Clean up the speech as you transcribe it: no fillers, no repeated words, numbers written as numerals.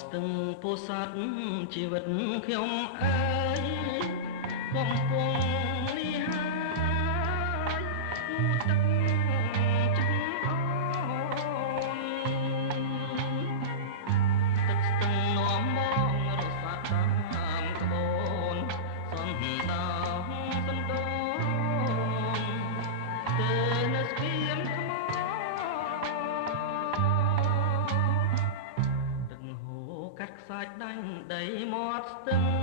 ស្ទឹងពោធិ៍សាត់ជីវិតខ្ញុំអើយកំពុងនេះហើយងូតទឹកចិត្តអូនទឹកស្ទឹងនាំមករសាត់តាមក្បូនសន្តាសណ្ដូនទៅនៅស្ពានថ្មទឹកហូរកាត់ខ្សាច់ដាច់ដីមាត់ស្ទឹង